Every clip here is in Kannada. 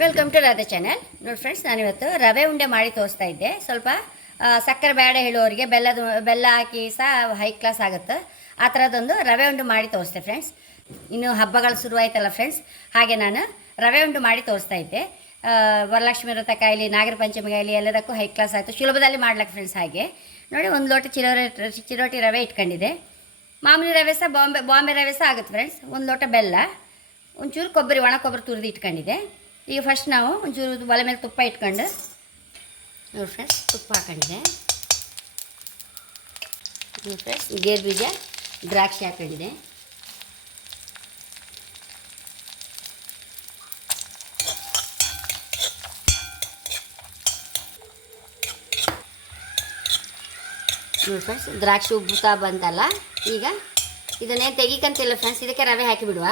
Welcome to Radha channel. ನೋಡಿ ಫ್ರೆಂಡ್ಸ್, ನಾನಿವತ್ತು ರವೆ ಉಂಡೆ ಮಾಡಿ ತೋರಿಸ್ತಾ ಇದ್ದೆ. ಸ್ವಲ್ಪ ಸಕ್ಕರೆ ಬೇಡ ಹೇಳುವವರಿಗೆ ಬೆಲ್ಲ ಹಾಕಿ ಸಹ ಹೈ ಕ್ಲಾಸ್ ಆಗುತ್ತೆ. ಆ ಥರದೊಂದು ರವೆ ಉಂಡೆ ಮಾಡಿ ತೋರಿಸ್ತೆ ಫ್ರೆಂಡ್ಸ್. ಇನ್ನು ಹಬ್ಬಗಳು ಶುರುವಾಯ್ತಲ್ಲ ಫ್ರೆಂಡ್ಸ್, ಹಾಗೆ ನಾನು ರವೆ ಉಂಡೆ ಮಾಡಿ ತೋರಿಸ್ತಾ ಇದ್ದೆ. ವರಲಕ್ಷ್ಮಿ ವ್ರತ ಕಾಯಿಲಿ, ನಾಗರ ಪಂಚಮಿ ಕಾಯಿಲಿ ಎಲ್ಲದಕ್ಕೂ ಹೈ ಕ್ಲಾಸ್ ಆಯಿತು, ಸುಲಭದಲ್ಲಿ ಮಾಡ್ಲಕ್ಕೆ ಫ್ರೆಂಡ್ಸ್. ಹಾಗೆ ನೋಡಿ, ಒಂದು ಲೋಟ ಚಿರೋಟಿ ರವೆ ಇಟ್ಕೊಂಡಿದೆ. ಮಾಮೂಲಿ ರವೆ ಸಹ ಬಾಂಬೆ ರವೆ ಸಹ ಆಗುತ್ತೆ ಫ್ರೆಂಡ್ಸ್. ಒಂದು ಲೋಟ ಬೆಲ್ಲ, ಒಂಚೂರು ಕೊಬ್ಬರಿ, ಒಣ ಕೊಬ್ಬರಿ ತುರಿದು ಇಟ್ಕೊಂಡಿದೆ. ಈಗ ಫಸ್ಟ್ ನಾವು ಒಂಚೂರು ಒಲೆ ಮೇಲೆ ತುಪ್ಪ ಇಟ್ಕೊಂಡು, ನೋಡಿ ಫ್ರೆಂಡ್ಸ್, ತುಪ್ಪ ಹಾಕೊಂಡಿದೆ. ನೋಡಿ ಫ್ರೆಂಡ್ಸ್, ಗೇರು ಬೀಜ, ದ್ರಾಕ್ಷಿ ಹಾಕೊಂಡಿದೆ. ನೋಡಿ ಫ್ರೆಂಡ್ಸ್, ದ್ರಾಕ್ಷಿ ಉಬ್ಬುತ್ತಾ ಬಂತಲ್ಲ. ಈಗ ಇದನ್ನೇ ತೆಗಿಕಂತಿಲ್ಲ ಫ್ರೆಂಡ್ಸ್, ಇದಕ್ಕೆ ರವೆ ಹಾಕಿಬಿಡುವ.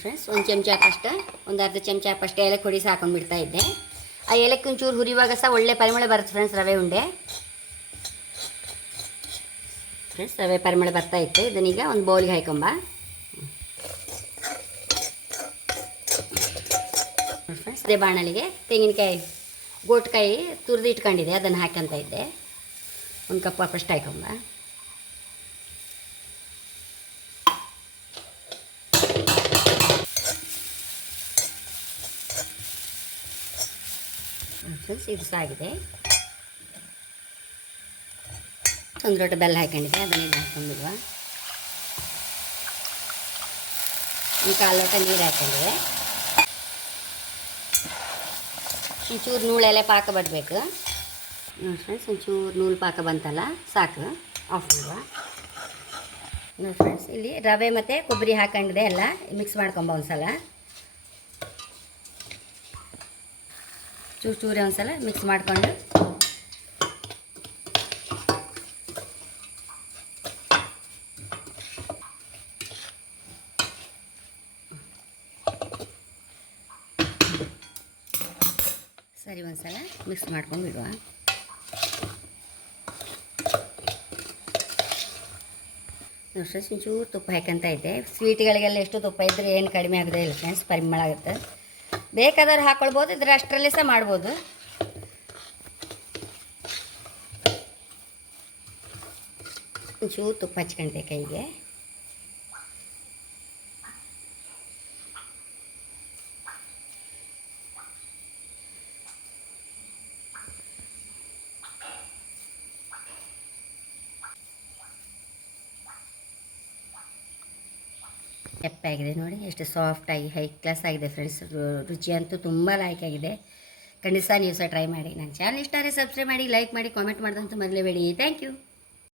ಫ್ರೆಂಡ್ಸ್, ಒಂದು ಚಮಚ ಹಾಕಷ್ಟು, ಒಂದು ಅರ್ಧ ಚಮಚ ಹಾಕಷ್ಟು ಏಲಕ್ಕಿ ಹೊಡಿ ಹಾಕೊಂಡು ಬಿಡ್ತಾ ಇದ್ದೆ. ಆ ಏಲಕ್ಕಿ ಒಂಚೂರು ಹುರಿಯುವಾಗ ಸಹ ಒಳ್ಳೆ ಪರಿಮಳ ಬರುತ್ತೆ ಫ್ರೆಂಡ್ಸ್ ರವೆ ಉಂಡೆ. ಫ್ರೆಂಡ್ಸ್, ರವೆ ಪರಿಮಳ ಬರ್ತಾ ಇತ್ತು. ಇದನ್ನೀಗ ಒಂದು ಬೌಲ್ಗೆ ಹಾಕೊಂಬ. ಫ್ರೆಂಡ್ಸ್, ಅದೇ ಬಾಣಲಿಗೆ ತೆಂಗಿನಕಾಯಿ, ಗೋಟ್ಕಾಯಿ ತುರಿದು ಇಟ್ಕೊಂಡಿದೆ, ಅದನ್ನು ಹಾಕಂತ ಇದ್ದೆ. ಒಂದು ಕಪ್ ಫಸ್ಟ್ ಹಾಕೊಂಬ. ಫ್ರೆಂಡ್ಸ್, ಇದು ಸಹ ಆಗಿದೆ. ಒಂದು ಲೋಟ ಬೆಲ್ಲ ಹಾಕೊಂಡಿದೆ, ಅದನ್ನೆಲ್ಲ ಹಾಕೊಂಡಿಲ್ವ. ಒಂದು ಕಾಲು ಲೋಟ ನೀರು ಹಾಕೊಂಡಿದೆ. ಒಂಚೂರು ನೂಳೆಲೆ ಪಾಕ ಬರಬೇಕು. ನೋಡಿ ಫ್ರೆಂಡ್ಸ್, ಒಂಚೂರು ನೂಲು ಪಾಕ ಬಂತಲ್ಲ, ಸಾಕು, ಆಫ್ ಮಾಡುವ. ನೋಡಿ ಫ್ರೆಂಡ್ಸ್, ಇಲ್ಲಿ ರವೆ ಮತ್ತು ಕೊಬ್ಬರಿ ಹಾಕೊಂಡಿದೆ, ಎಲ್ಲ ಮಿಕ್ಸ್ ಮಾಡ್ಕೊಂಬ ಒಂದ್ಸಲ. ಚೂರೇ ಒಂದ್ಸಲ ಮಿಕ್ಸ್ ಮಾಡಿಕೊಂಡು ಸರಿ ಒಂದ್ಸಲ ಮಿಕ್ಸ್ ಮಾಡ್ಕೊಂಡು ಬಿಡುವ. ನೋಡಿ ಫ್ರೆಂಡ್ಸ್, ಒಂಚೂರು ತುಪ್ಪ ಹಾಕಂತ ಇದ್ದೆ. ಸ್ವೀಟ್ಗಳಿಗೆಲ್ಲ ಎಷ್ಟು ತುಪ್ಪ ಇದ್ದರೆ ಏನು ಕಡಿಮೆ ಆಗೋದೇ ಇಲ್ಲ ಫ್ರೆಂಡ್ಸ್, ಪರಿಮಳ ಆಗುತ್ತೆ. ಬೇಕಾದವ್ರು ಹಾಕ್ಕೊಳ್ಬೋದು, ಇದ್ರೆ ಅಷ್ಟರಲ್ಲೇ ಸಹ ಮಾಡ್ಬೋದು. ಒಂಚೂರು ತುಪ್ಪ ಹಚ್ಕೊಂಡೆ ಕೈಗೆ. ಎಪ್ಪಾಗಿದೆ ನೋಡಿ, ಎಷ್ಟು ಸಾಫ್ಟಾಗಿ ಹೈ ಕ್ಲಾಸ್ ಆಗಿದೆ ಫ್ರೆಂಡ್ಸ್. ರುಚಿ ಅಂತೂ ತುಂಬ ಲೈಕ್ ಆಗಿದೆ. ಖಂಡಿತ ನೀವು ಸಹ ಟ್ರೈ ಮಾಡಿ. ನನ್ನ ಚಾನಲ್ ಇಷ್ಟ ಆದರೆ ಸಬ್ಸ್ಕ್ರೈಬ್ ಮಾಡಿ, ಲೈಕ್ ಮಾಡಿ, ಕಾಮೆಂಟ್ ಮಾಡೋದಂತೂ ಮರಲೇಬೇಡಿ. Thank you.